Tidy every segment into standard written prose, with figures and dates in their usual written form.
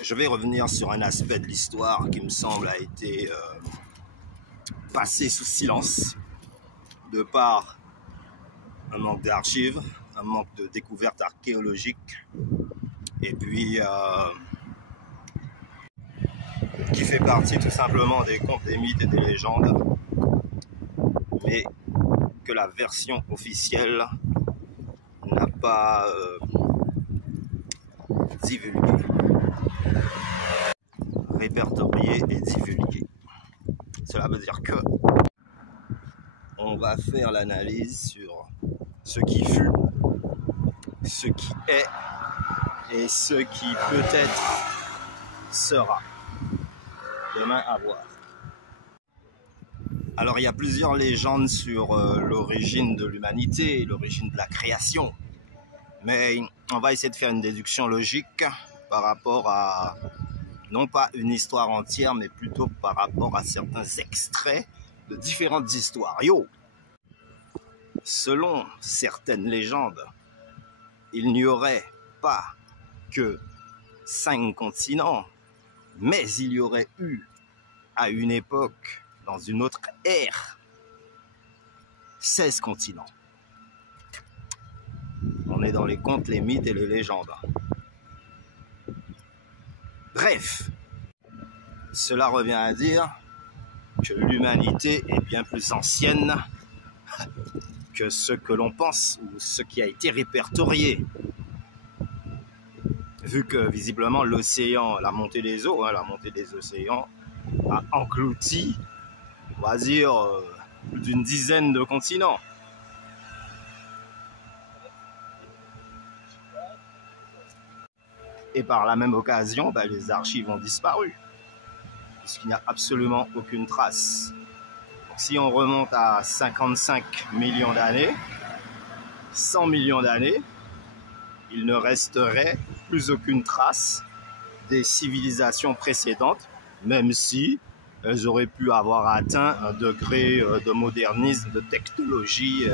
Je vais revenir sur un aspect de l'histoire qui me semble a été passé sous silence de par un manque d'archives, un manque de découvertes archéologiques et puis qui fait partie tout simplement des contes, des mythes et des légendes, mais que la version officielle n'a pas divulgué, répertorié et divulgué. Cela veut dire que on va faire l'analyse sur ce qui fut, ce qui est et ce qui peut-être sera demain à voir. Alors il y a plusieurs légendes sur l'origine de l'humanité, l'origine de la création, mais on va essayer de faire une déduction logique par rapport à non pas une histoire entière, mais plutôt par rapport à certains extraits de différentes histoires. Selon certaines légendes, il n'y aurait pas que 5 continents, mais il y aurait eu, à une époque, dans une autre ère, 16 continents. On est dans les contes, les mythes et les légendes. Bref, cela revient à dire que l'humanité est bien plus ancienne que ce que l'on pense ou ce qui a été répertorié. Vu que visiblement l'océan, la montée des eaux, la montée des océans a englouti, on va dire, plus d'une dizaine de continents. Et par la même occasion, les archives ont disparu, puisqu'il n'y a absolument aucune trace. Donc, si on remonte à 55 millions d'années, 100 millions d'années, il ne resterait plus aucune trace des civilisations précédentes, même si elles auraient pu avoir atteint un degré de modernisme, de technologie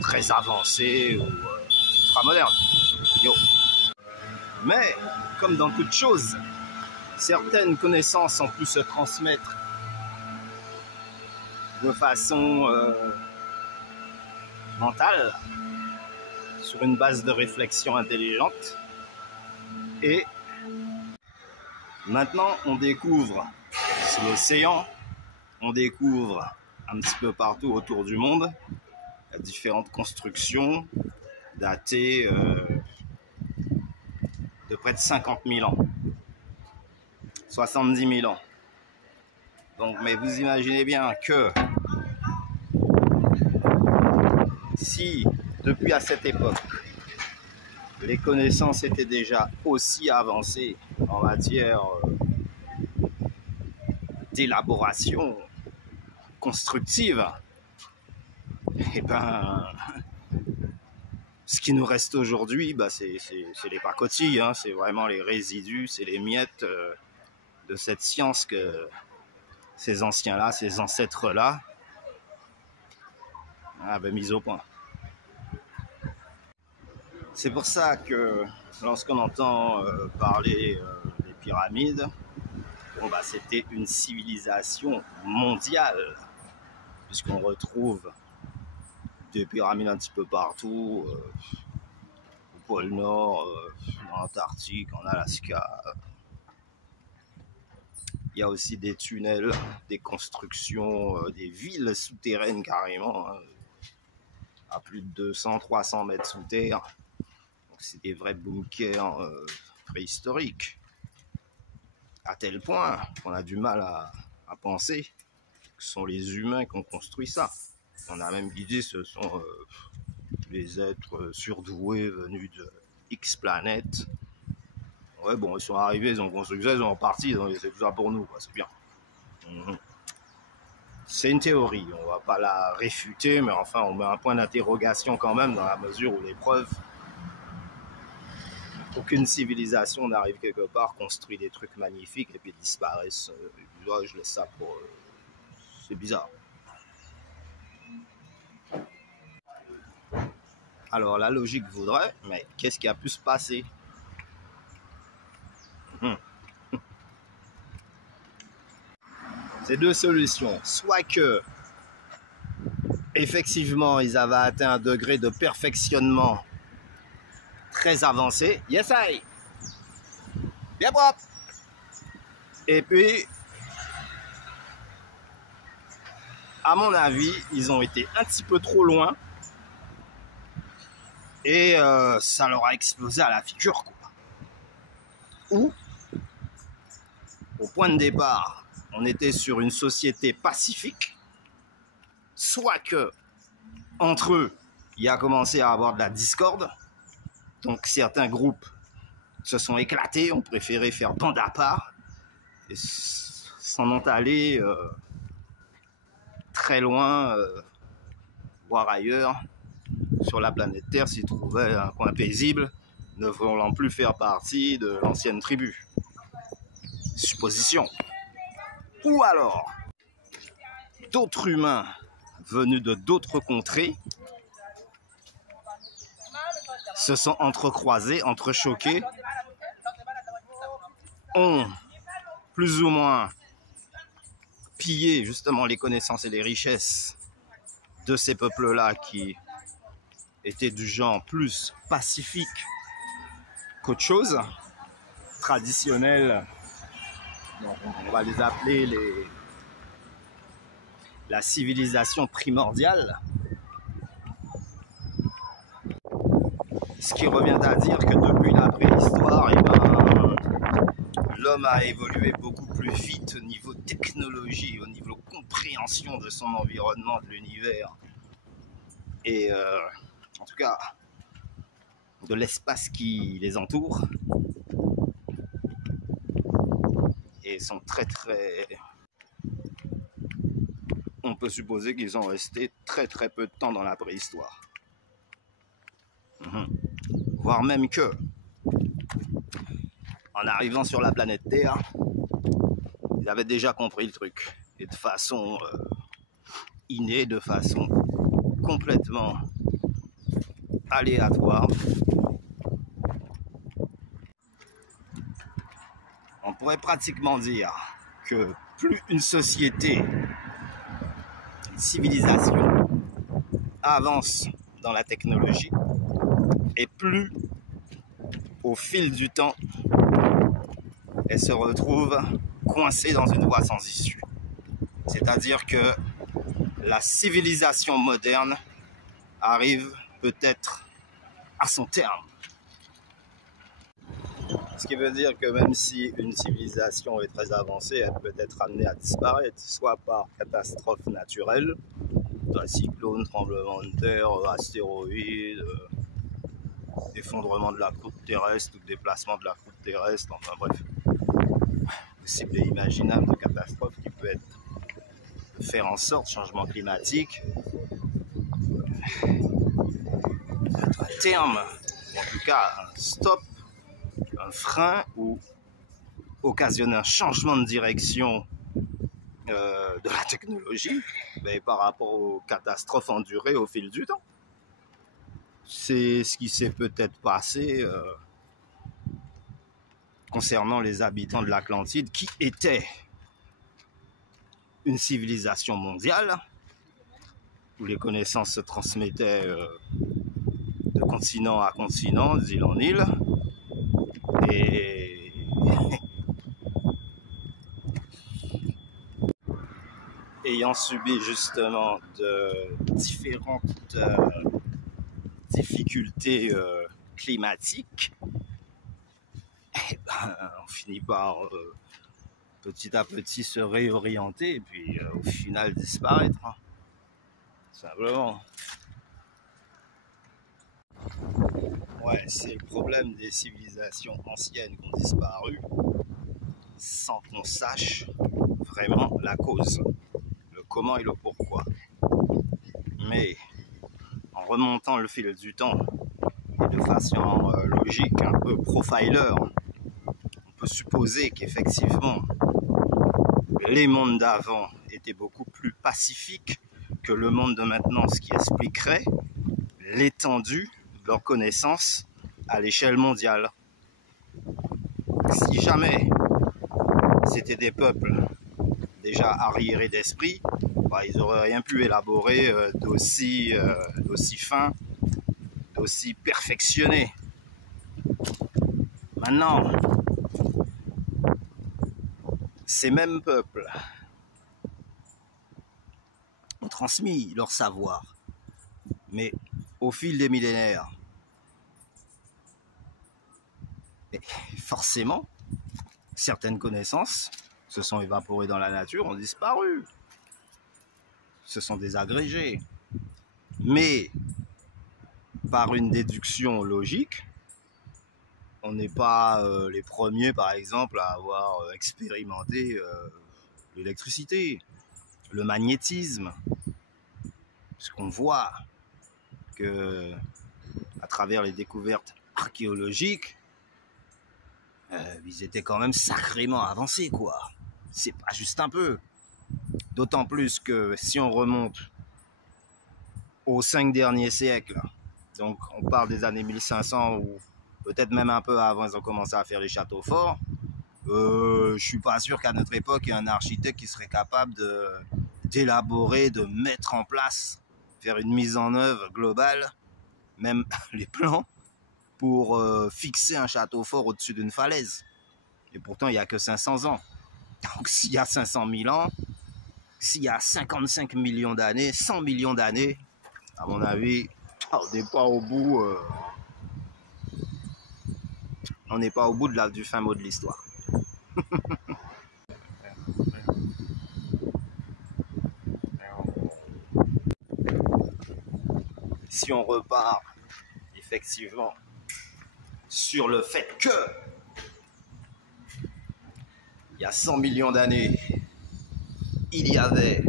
très avancé ou ultra-moderne. Mais, comme dans toute chose, certaines connaissances ont pu se transmettre de façon mentale, sur une base de réflexion intelligente. Et maintenant, on découvre sur l'océan, on découvre un petit peu partout autour du monde différentes constructions datées de près de 50 000 ans, 70 000 ans. Donc, mais vous imaginez bien que si, depuis à cette époque, les connaissances étaient déjà aussi avancées en matière d'élaboration constructive, et ce qui nous reste aujourd'hui, c'est les pacotilles, c'est vraiment les résidus, c'est les miettes de cette science que ces anciens-là, ces ancêtres-là avaient mis au point. C'est pour ça que lorsqu'on entend parler des pyramides, c'était une civilisation mondiale, puisqu'on retrouve des pyramides un petit peu partout, au pôle Nord, en Antarctique, en Alaska. Il y a aussi des tunnels, des constructions, des villes souterraines carrément, à plus de 200-300 mètres sous terre. C'est des vrais bunkers préhistoriques, à tel point qu'on a du mal à penser que ce sont les humains qui ont construit ça. On a même dit que ce sont les êtres surdoués venus de X planètes. Ouais, bon, ils sont arrivés, ils ont construit ça, ils sont partis, c'est tout ça pour nous, c'est bien. C'est une théorie, on va pas la réfuter, mais enfin, on met un point d'interrogation quand même, dans la mesure où les preuves. Aucune civilisation n'arrive quelque part, construit des trucs magnifiques et puis disparaissent. Je laisse ça pour... c'est bizarre. Alors la logique voudrait, mais qu'est-ce qui a pu se passer? C'est deux solutions. Soit que, effectivement, ils avaient atteint un degré de perfectionnement très avancé. Yes, I. Bien propre. Et puis, à mon avis, ils ont été un petit peu trop loin. Et ça leur a explosé à la figure, quoi. Ou, au point de départ, on était sur une société pacifique, soit que, entre eux, il a commencé à avoir de la discorde, donc certains groupes se sont éclatés, ont préféré faire bande à part, et s'en ont allés très loin, voire ailleurs, sur la planète Terre, s'ils trouvaient un coin paisible, ne voulant plus faire partie de l'ancienne tribu. Supposition. Ou alors, d'autres humains venus de d'autres contrées se sont entrecroisés, entrechoqués, ont plus ou moins pillé justement les connaissances et les richesses de ces peuples-là qui étaient du genre plus pacifique qu'autre chose, traditionnel. Donc on va les appeler la civilisation primordiale. Ce qui revient à dire que depuis la préhistoire, l'homme a évolué beaucoup plus vite au niveau technologie, au niveau compréhension de son environnement, de l'univers. Et en tout cas, de l'espace qui les entoure. Et sont très... On peut supposer qu'ils ont resté très peu de temps dans la préhistoire. Voire même que, en arrivant sur la planète Terre, ils avaient déjà compris le truc. Et de façon innée, de façon complètement aléatoire. On pourrait pratiquement dire que plus une société, une civilisation avance dans la technologie, et plus au fil du temps, elle se retrouve coincée dans une voie sans issue. C'est-à-dire que la civilisation moderne arrive peut-être à son terme. Ce qui veut dire que même si une civilisation est très avancée, elle peut être amenée à disparaître, soit par catastrophe naturelle, cyclone, tremblement de terre, astéroïdes, effondrement de la croûte terrestre ou déplacement de la croûte terrestre, enfin bref, possible et imaginable de catastrophe qui peut être faire en sorte, changement climatique, être à terme, ou en tout cas un stop, un frein ou occasionner un changement de direction de la technologie, mais par rapport aux catastrophes endurées au fil du temps. C'est ce qui s'est peut-être passé concernant les habitants de l'Atlantide, qui étaient une civilisation mondiale, où les connaissances se transmettaient de continent à continent, d'île en île, et ayant subi justement de différentes difficultés climatiques, on finit par petit à petit se réorienter et puis au final disparaître, hein. Simplement. Ouais, c'est le problème des civilisations anciennes qui ont disparu sans qu'on sache vraiment la cause, le comment et le pourquoi. Mais en remontant le fil du temps et de façon logique, un peu profiler, on peut supposer qu'effectivement les mondes d'avant étaient beaucoup plus pacifiques que le monde de maintenant, ce qui expliquerait l'étendue de leurs connaissances à l'échelle mondiale. Si jamais c'était des peuples déjà arriérés d'esprit, bah, ils n'auraient rien pu élaborer d'aussi fin, d'aussi perfectionné. Maintenant, ces mêmes peuples ont transmis leur savoir, mais au fil des millénaires, et forcément, certaines connaissances se sont évaporées dans la nature, ont disparu, se sont désagrégées. Mais par une déduction logique, on n'est pas les premiers, par exemple, à avoir expérimenté l'électricité, le magnétisme. Parce qu'on voit que, à travers les découvertes archéologiques, ils étaient quand même sacrément avancés, quoi. C'est pas juste un peu. D'autant plus que si on remonte aux 5 derniers siècles, donc on parle des années 1500 ou peut-être même un peu avant, ils ont commencé à faire les châteaux forts. Je suis pas sûr qu'à notre époque, il y ait un architecte qui serait capable d'élaborer, de mettre en place, faire une mise en œuvre globale, même les plans, pour fixer un château fort au-dessus d'une falaise. Et pourtant, il n'y a que 500 ans. Donc s'il y a 500 000 ans, s'il y a 55 millions d'années, 100 millions d'années, à mon avis, on n'est pas au bout. On n'est pas au bout du fin mot de l'histoire. Si on repart effectivement sur le fait que il y a 100 millions d'années, il y avait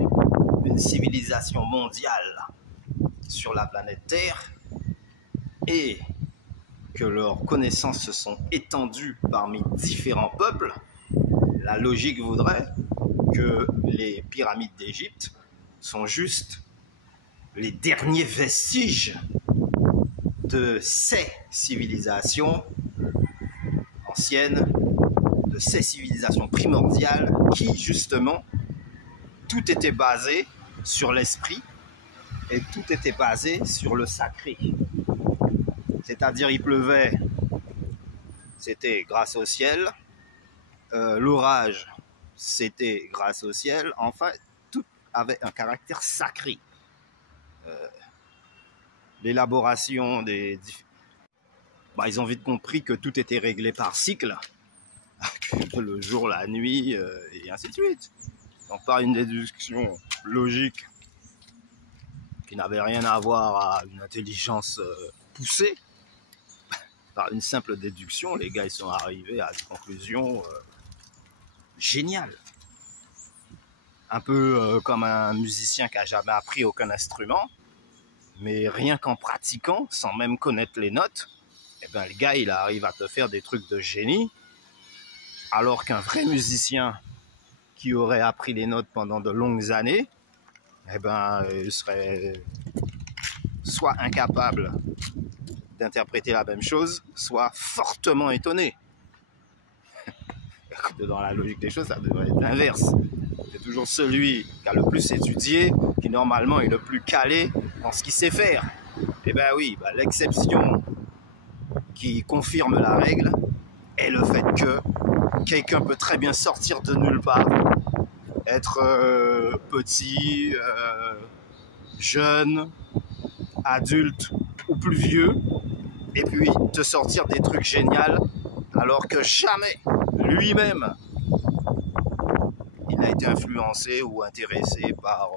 une civilisation mondiale sur la planète Terre et que leurs connaissances se sont étendues parmi différents peuples, la logique voudrait que les pyramides d'Égypte sont juste les derniers vestiges de ces civilisations anciennes, de ces civilisations primordiales qui, justement, tout était basé sur l'esprit et tout était basé sur le sacré. C'est-à-dire, il pleuvait, c'était grâce au ciel, l'orage, c'était grâce au ciel. Enfin, tout avait un caractère sacré. L'élaboration des... Bah, ils ont vite compris que tout était réglé par cycle, le jour, la nuit, et ainsi de suite. Donc par une déduction logique qui n'avait rien à voir à une intelligence poussée, par une simple déduction, les gars ils sont arrivés à des conclusions géniales. Un peu comme un musicien qui n'a jamais appris aucun instrument, mais rien qu'en pratiquant, sans même connaître les notes, eh ben, le gars il arrive à te faire des trucs de génie, alors qu'un vrai musicien qui aurait appris les notes pendant de longues années, eh ben, il serait soit incapable d'interpréter la même chose, soit fortement étonné. Dans la logique des choses, ça devrait être l'inverse. C'est toujours celui qui a le plus étudié qui normalement est le plus calé dans ce qu'il sait faire. Et ben oui, ben l'exception qui confirme la règle est le fait que quelqu'un peut très bien sortir de nulle part, être petit, jeune, adulte ou plus vieux, et puis te sortir des trucs géniaux alors que jamais lui-même il n'a été influencé ou intéressé par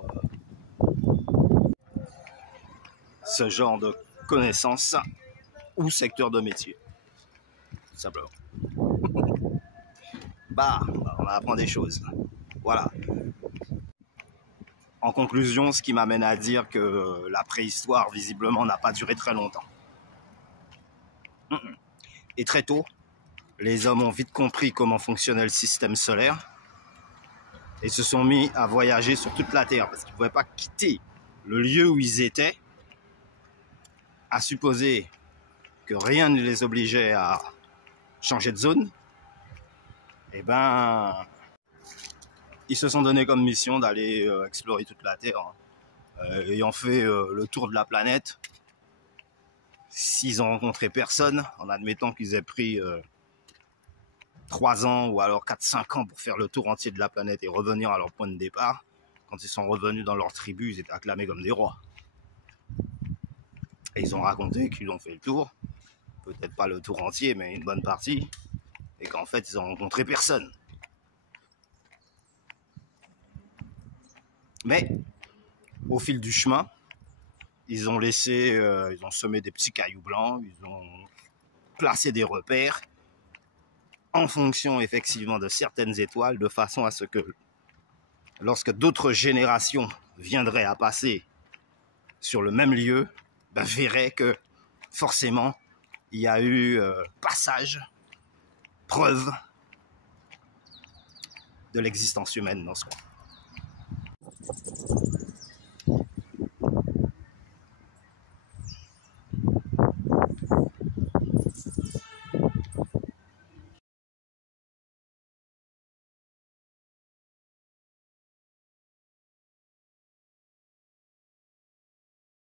ce genre de connaissances ou secteur de métier. Tout simplement. Bah, on apprend des choses. Voilà. En conclusion, ce qui m'amène à dire que la préhistoire, visiblement, n'a pas duré très longtemps. Et très tôt, les hommes ont vite compris comment fonctionnait le système solaire et se sont mis à voyager sur toute la Terre parce qu'ils ne pouvaient pas quitter le lieu où ils étaient, à supposer que rien ne les obligeait à changer de zone. Et ben, ils se sont donné comme mission d'aller explorer toute la Terre. Ayant fait le tour de la planète, s'ils ont rencontré personne, en admettant qu'ils aient pris 3 ans ou alors 4-5 ans pour faire le tour entier de la planète et revenir à leur point de départ, quand ils sont revenus dans leur tribu, ils étaient acclamés comme des rois. Et ils ont raconté qu'ils ont fait le tour, peut-être pas le tour entier, mais une bonne partie, et qu'en fait, ils ont rencontré personne. Mais, au fil du chemin, ils ont semé des petits cailloux blancs, ils ont placé des repères en fonction effectivement de certaines étoiles, de façon à ce que lorsque d'autres générations viendraient à passer sur le même lieu, verraient que forcément il y a eu passage, preuve de l'existence humaine dans ce coin.